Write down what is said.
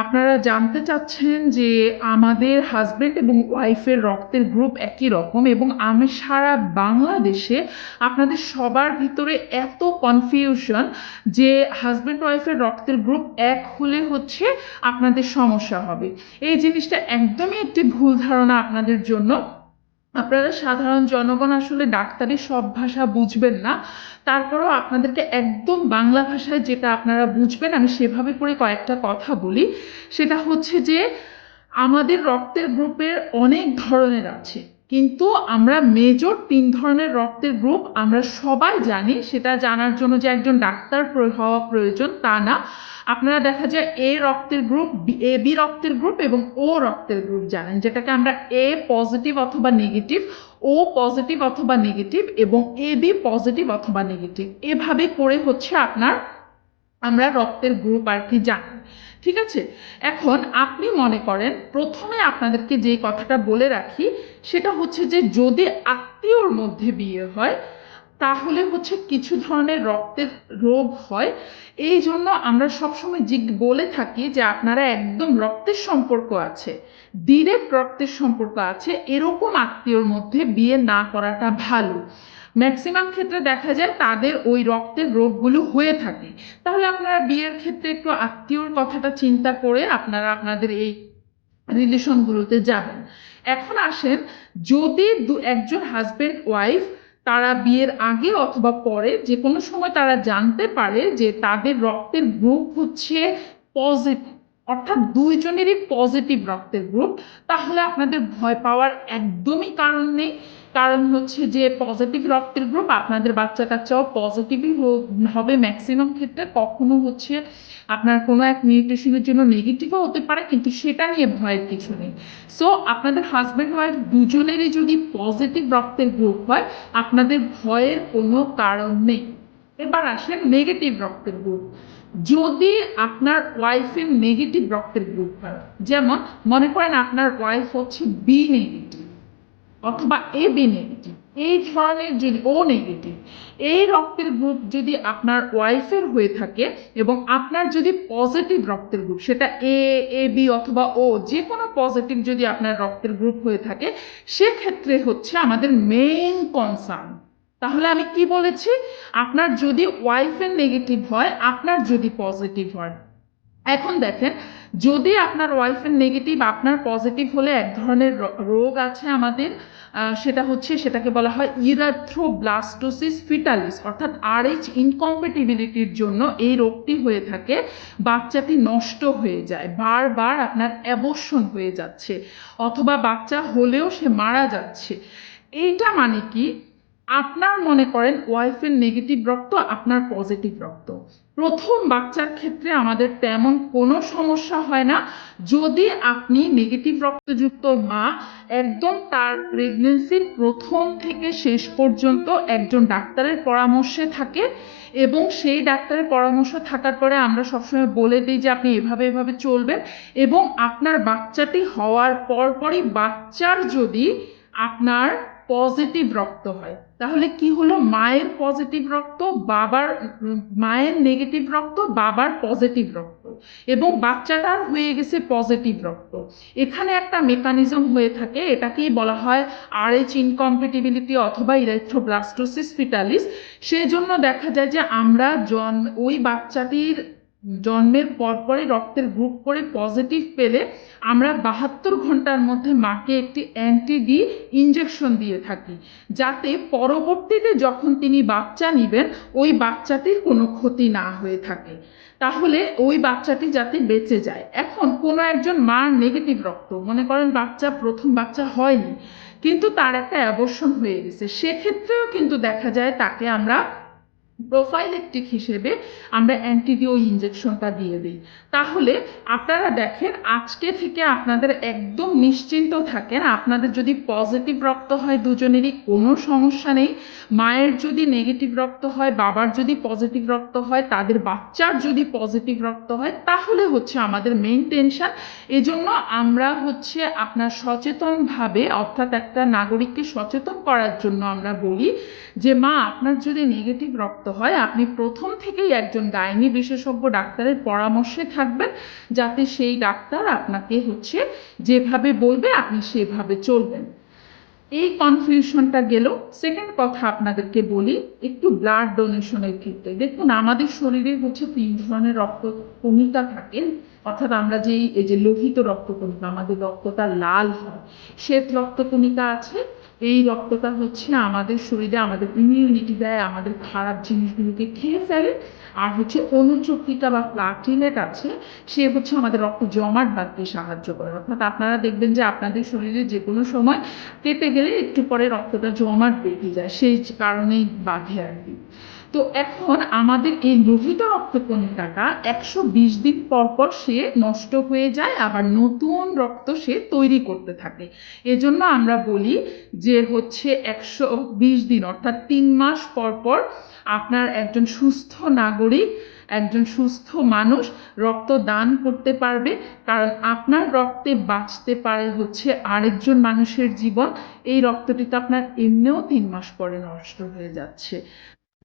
আপনারা জানতে চাচ্ছেন যে আমাদের হাজব্যান্ড এবং ওয়াইফের রক্তের গ্রুপ একই রকম এবং আমি সারা বাংলাদেশে আপনাদের সবার ভিতরে এত কনফিউশন যে হাজব্যান্ড ওয়াইফের রক্তের গ্রুপ এক হলে হচ্ছে আপনাদের সমস্যা হবে। এই জিনিসটা একদমই একটি ভুল ধারণা আপনাদের জন্য। আপনারা সাধারণ জনগণ আসলে ডাক্তারি সব ভাষা বুঝবেন না। তারপরেও আপনাদেরকে একদম বাংলা ভাষায় যেটা আপনারা বুঝবেন, আমি সেভাবে করে কয়েকটা কথা বলি। সেটা হচ্ছে যে, আমাদের রক্তের গ্রুপের অনেক ধরনের আছে। কিন্তু আমরা মেজর তিন ধরনের রক্তের গ্রুপ আমরা সবাই জানি, সেটা জানার জন্য যে একজন ডাক্তার হওয়া প্রয়োজন তা না। আপনারা দেখা যায় এ রক্তের গ্রুপ এ বি রক্তের গ্রুপ এবং ও রক্তের গ্রুপ জানেন, যেটাকে আমরা এ পজিটিভ অথবা নেগেটিভ ও পজিটিভ অথবা নেগেটিভ এবং এ বি পজিটিভ অথবা নেগেটিভ এভাবে করে হচ্ছে আপনার, আমরা রক্তের গ্রুপ আর কি জানি। ঠিক আছে? এখন আপনি মনে করেন, প্রথমে আপনাদেরকে যে কথাটা বলে রাখি, সেটা হচ্ছে যে যদি আত্মীয়র মধ্যে বিয়ে হয়, তাহলে হচ্ছে কিছু ধরনের রক্তের রোগ হয়। এই জন্য আমরা সবসময় জিগ বলে থাকি যে আপনারা একদম রক্তের সম্পর্ক আছে ডিরেক্ট রক্তের সম্পর্ক আছে, এরকম আত্মীয়র মধ্যে বিয়ে না করাটা ভালো। ম্যাক্সিমাম ক্ষেত্রে দেখা যায় তাদের ওই রক্তের রোগগুলো হয়ে থাকে। তাহলে আপনারা বিয়ের ক্ষেত্রে একটু আত্মীয়র কথাটা চিন্তা করে আপনারা আপনাদের এই রিলেশনগুলোতে যাবেন। এখন আসেন, যদি একজন হাজবেন্ড ওয়াইফ তারা বিয়ের আগে অথবা পরে যে কোনো সময় তারা জানতে পারে যে তাদের রক্তের গ্রুপ হচ্ছে পজিটিভ অর্থাৎ দুইজনেরই পজিটিভ রক্তের গ্রুপ তাহলে আপনাদের ভয় পাওয়ার একদমই কারণ নেই। কারণ হচ্ছে যে পজিটিভ রক্তের গ্রুপ আপনাদের বাচ্চা কাচ্চাও পজিটিভই হবে ম্যাক্সিমাম ক্ষেত্রে। কখনো হচ্ছে আপনার কোনো এক নিউট্রিশনের জন্য নেগেটিভও হতে পারে, কিন্তু সেটা নিয়ে ভয়ের কিছু নেই। সো আপনাদের হাজব্যান্ড ওয়াইফ দুজনেরই যদি পজিটিভ রক্তের গ্রুপ হয়, আপনাদের ভয়ের কোনো কারণ নেই। এবার আসেন নেগেটিভ রক্তের গ্রুপ যদি আপনার ওয়াইফের নেগেটিভ রক্তের গ্রুপ হয়, যেমন মনে করেন আপনার ওয়াইফ হচ্ছে বি নেগেটিভ অথবা এ বি নেগেটিভ এই ধরনের যদি ও নেগেটিভ এই রক্তের গ্রুপ যদি আপনার ওয়াইফের হয়ে থাকে এবং আপনার যদি পজিটিভ রক্তের গ্রুপ সেটা এ এ বি অথবা ও যে কোনো পজিটিভ যদি আপনার রক্তের গ্রুপ হয়ে থাকে, সেক্ষেত্রে হচ্ছে আমাদের মেইন কনসার্ন তাহলে আমি কি বলেছি? আপনার যদি ওয়াইফের নেগেটিভ হয়, আপনার যদি পজিটিভ হয়। এখন দেখেন, যদি আপনার ওয়াইফের নেগেটিভ আপনার পজিটিভ হলে এক ধরনের রোগ আছে আমাদের সেটা হচ্ছে সেটাকে বলা হয় ইরাথ্রোব্লাস্টোসিস ফিটালিস অর্থাৎ আরএইচ ইনকম্পেটিবিলিটির জন্য এই রোগটি হয়ে থাকে, বাচ্চাটি নষ্ট হয়ে যায়, বারবার আপনার অ্যাবর্শন হয়ে যাচ্ছে, অথবা বাচ্চা হলেও সে মারা যাচ্ছে। এইটা মানে কি? আপনার মনে করেন ওয়াইফের নেগেটিভ রক্ত, আপনার পজিটিভ রক্ত। প্রথম বাচ্চার ক্ষেত্রে আমাদের তেমন কোনো সমস্যা হয় না। যদি আপনি নেগেটিভ রক্তযুক্ত মা, একদম তার প্রেগনেন্সির প্রথম থেকে শেষ পর্যন্ত একজন ডাক্তারের পরামর্শে থাকে এবং সেই ডাক্তারের পরামর্শ থাকার পরে আমরা সবসময় বলে দিই যে আপনি এভাবে এভাবে চলবেন এবং আপনার বাচ্চাটি হওয়ার পরপরই বাচ্চার যদি আপনার পজিটিভ রক্ত হয় তাহলে কি হলো? মায়ের পজিটিভ রক্ত, বাবার মায়ের নেগেটিভ রক্ত, বাবার পজিটিভ রক্ত এবং বাচ্চাটার হয়ে গেছে পজিটিভ রক্ত। এখানে একটা মেকানিজম হয়ে থাকে, এটাকেই বলা হয় আরএইচ ইনকম্পিটিবিলিটি অথবা ইলেকট্রোব্লাস্টোসিস ফিটালিস সেই জন্য দেখা যায় যে আমরা জন, ওই বাচ্চাটির জন্মের পরপরই রক্তের গ্রুপ করে পজিটিভ পেলে আমরা বাহাত্তর ঘণ্টার মধ্যে মাকে একটি অ্যান্টি ডি ইঞ্জেকশন দিয়ে থাকি, যাতে পরবর্তীতে যখন তিনি বাচ্চা নেবেন, ওই বাচ্চাটির কোনো ক্ষতি না হয়ে থাকে। তাহলে ওই বাচ্চাটি যাতে বেঁচে যায়। এখন কোনো একজন মার নেগেটিভ রক্ত, মনে করেন বাচ্চা প্রথম বাচ্চা হয়নি, কিন্তু তার একটা অ্যাবর্শন হয়ে গেছে। সেক্ষেত্রেও কিন্তু দেখা যায় তাকে আমরা প্রোফাইলেকটিক হিসেবে আমরা অ্যান্টিডিও ইঞ্জেকশনটা দিয়ে দিই। তাহলে আপনারা দেখেন, আজকে থেকে আপনাদের একদম নিশ্চিন্ত থাকেন, আপনাদের যদি পজিটিভ রক্ত হয় দুজনেরই, কোনো সমস্যা নেই। মায়ের যদি নেগেটিভ রক্ত হয়, বাবার যদি পজিটিভ রক্ত হয়, তাদের বাচ্চার যদি পজিটিভ রক্ত হয়, তাহলে হচ্ছে আমাদের মেইন টেনশন এজন্য আমরা হচ্ছে আপনার সচেতনভাবে, অর্থাৎ একটা নাগরিককে সচেতন করার জন্য আমরা বলি যে, মা, আপনার যদি নেগেটিভ রক্ত হয়, আপনি প্রথম থেকেই একজন গাইনি বিশেষজ্ঞ ডাক্তারের পরামর্শে থাকবেন যাতে সেই ডাক্তার আপনাকে হচ্ছে যেভাবে বলবে, আপনি সেভাবে চলবেন। এই কনফিউশনটা গেল। সেকেন্ড কথা আপনাদেরকে বলি, একটু ব্লাড ডোনেশনের ক্ষেত্রে। দেখুন, আমাদের শরীরে হচ্ছে তিন ধরনের রক্ত কণিকা থাকে। অর্থাৎ আমরা যেই, এই যে লোহিত রক্তকণিকা, আমাদের রক্তটা লাল হয়। শ্বেত রক্তকণিকা আছে এই রক্তটা হচ্ছে আমাদের শরীরে আমাদের ইমিউনিটি দেয়, আমাদের খারাপ জিনিসগুলোকে খেয়ে ফেলে। আর হচ্ছে অনুচক্রিকা বা প্লাটিলেট আছে সে হচ্ছে আমাদের রক্ত জমাট বাঁধতে সাহায্য করে। অর্থাৎ আপনারা দেখবেন যে আপনাদের শরীরে যে কোনো সময় কেটে গেলে একটু পরে রক্তটা জমাট বেঁধে যায়, সেই কারণেই বাঁধে আর কি। তো এখন আমাদের এই লোহিত রক্তকণিকাটা একশো বিশ দিন পর পর সে নষ্ট হয়ে যায়, আবার নতুন রক্ত সে তৈরি করতে থাকে। এজন্য আমরা বলি যে হচ্ছে একশো বিশ দিন, অর্থাৎ তিন মাস পর পর আপনার একজন সুস্থ নাগরিক, একজন সুস্থ মানুষ রক্ত দান করতে পারবে। কারণ আপনার রক্তে বাঁচতে পারে হচ্ছে আরেকজন মানুষের জীবন। এই রক্তটি তো আপনার এমনিও তিন মাস পরে নষ্ট হয়ে যাচ্ছে।